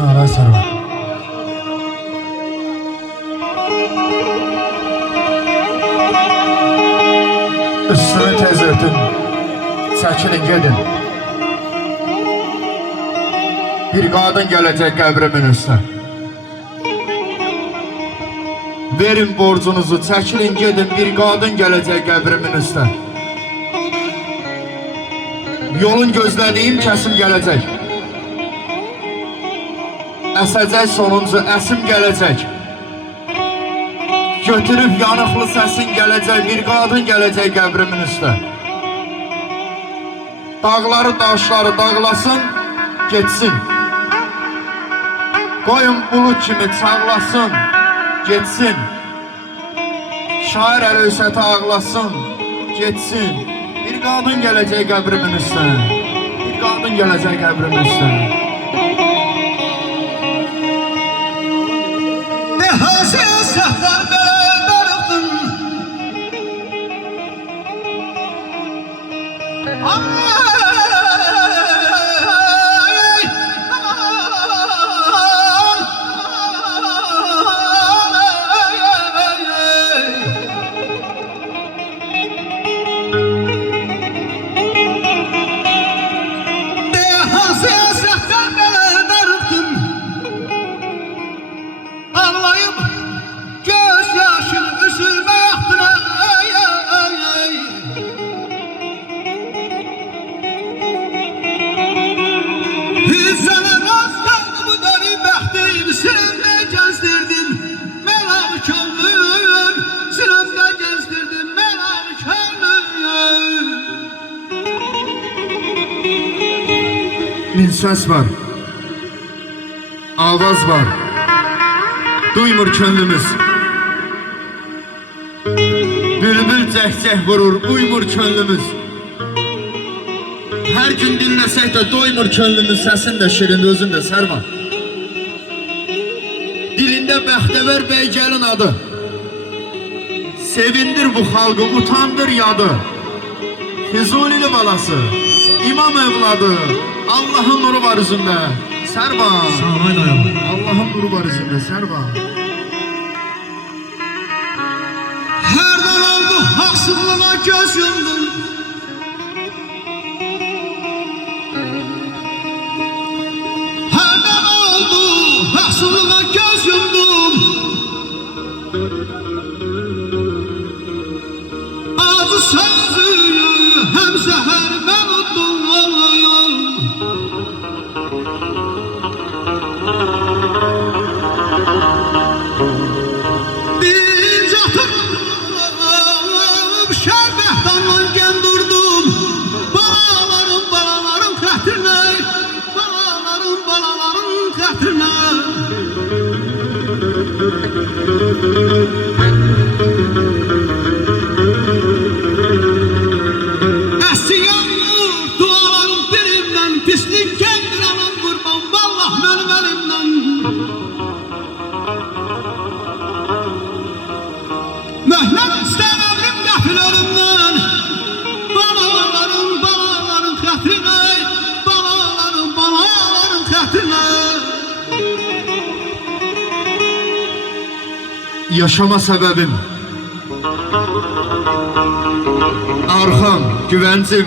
Sağ sarı. Üstünü tez örtün. Çəkilin gedin. Bir qadın gələcək qəbrimin üstə. Verin borcunuzu, çəkilin gedin. Bir qadın gələcək qəbrimin üstə. Yolun gözlədiyim kəsim gələcək. Əsəcək sonuncu, əsim gələcək. Götürüb yanıqlı səsin gələcək. Bir qadın gələcək qəbrimin üstə. Dağları, daşları dağlasın, geçsin. Qoyun bulut kimi çağlasın, geçsin. Şair Əlövsəti ağlasın, geçsin. Bir qadın gələcək qəbrimin üstə. Bir qadın gələcək qəbrimin üstə. Bir ses var, avaz var, duymur könlümüz. Bülbül cəhcəh vurur, uymur könlümüz. Her gün dinləsək də doymur könlümüz. Səsin də şirin, özün də sərvan. Dilində bəxtəvər bəy gəlin adı. Sevindir bu xalqı, utandır yadı. Füzulili balası, imam evladı. Allah'ın nuru var üzümde, Servan. Allah'ın nuru var üzümde, Servan. Her zaman haksızlığa göz yumdum. Hemen oldu, haksızlığa göz yumdum. Acı sözü hem zehir ben uddum. Bir yatırım şerbettan öngen durdum. Balalarım katrine, balalarım katrine. Dualarım dilimden, pislik kendir anam kurban. Vallah benim elimden. Mehmet ister ömrüm gafil ölümden. Balalarım katrine, balalarım katrine. Yaşama sebebim, arkam, güvencim,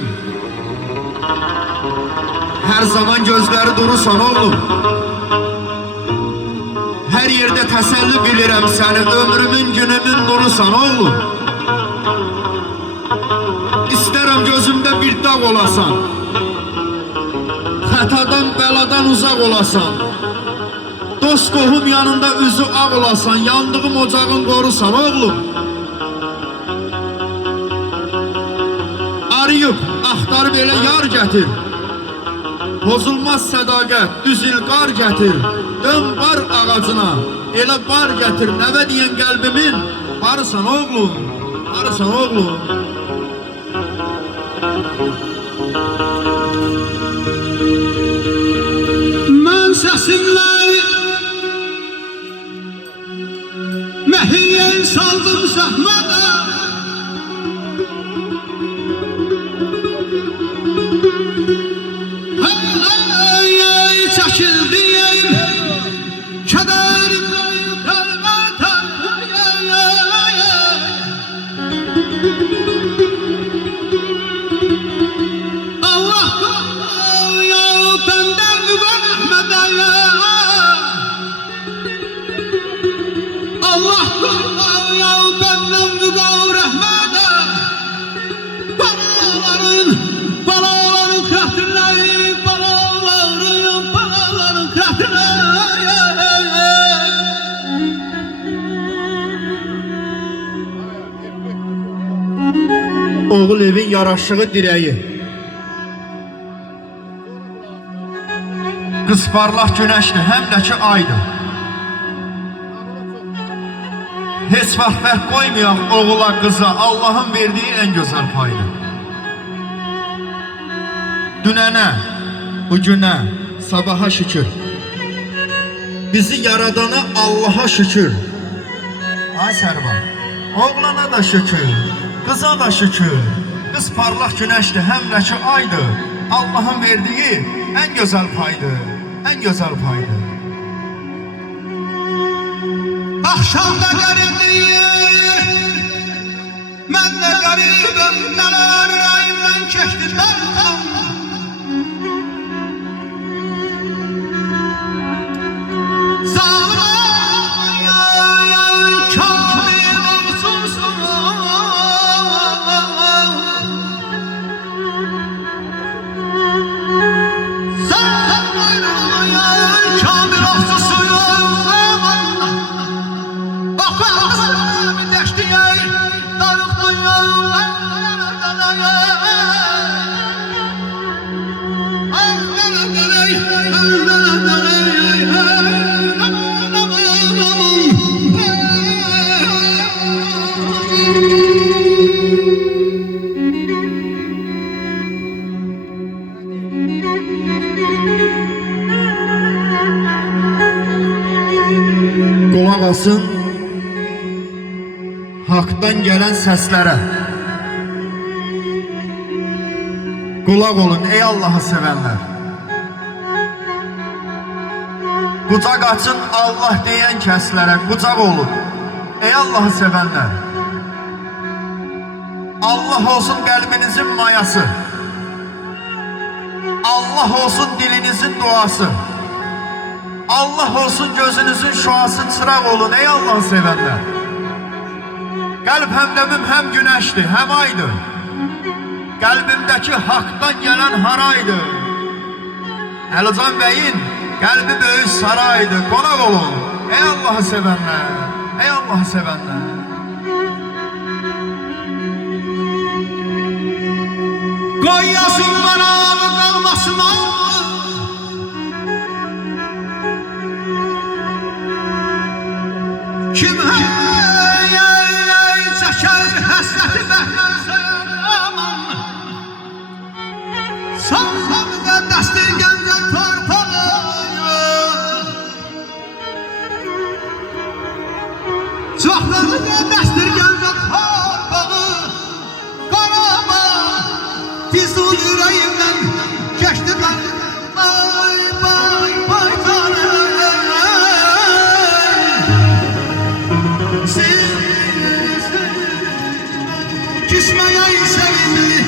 her zaman gözleri durursan oğlum. Her yerde təsəlli bilirəm səni, ömrümün günümün nurusan oğlum. İstərəm gözümdə bir dağ olasan, xətadan, bəladan uzaq olasan, dost qohum yanında üzü ağ olasan, yandığım ocağın qorusan oğlum. Arayıb, axtarıb elə yar gətir, bozulmaz sədaqət, düz ilqar gətir. Dön bar ağacına, elə bar gətir. Nəvə deyən qəlbimin barısan oğlum, barısan oğlum. Mən səsimlə məhiyyen saldım zəhmədə. Çəkildiyim kədərimdəyim qəlbətə. Allah ya bəndən və rəhmədə. Allah ya bəndən və rəhmədə. Balaların xətirləri, Oğul evin yaraşığı direği, qız parlaq günəşdir, həm də ki aydır. Heç vaxt fərq qoymayaq oğula, qıza, Allah'ın verdiği en gözəl paydır. Dünənə, bugünə, sabaha şükür. Bizi yaradana Allah'a şükür. Ay Sərvan, oğlana da şükür, kıza da şükür. Kız parlaq günəşdir, həm də ki aydır. Allah'ın verdiği en güzel paydır, en güzel paydır. Akşamda garibdir, mən də garibim. Nələr ürəyimdən keçdi dərdim. Qulaq asın haktan gelen seslere. Kulak olun ey Allah'ı sevenler. Kucak açın Allah diyen keslere. Kucak olun ey Allah'ı sevenler. Allah olsun kalbinizin mayası. Allah olsun dilinizin duası. Allah olsun gözünüzün şuası, çırak olun ey Allah'ı sevenler. Kalp hem demim hem güneşti, hem aydı. Kalbimdeki haktan gelen haraydı. Elcan Bey'in kalbi böyük saraydı. Konak olun ey Allah'ı sevenler. Ey Allah'ı sevenler. Koyasın bana kalmasın kim çeker hasreti benden sayamam. Sanmamda desti genden torpağı, çoxlarında desti genden torpağı. Karama Füzul yüreğimden geçti ben. Bay bay bay tanrım. Küsmeye sevimli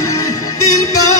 dilber.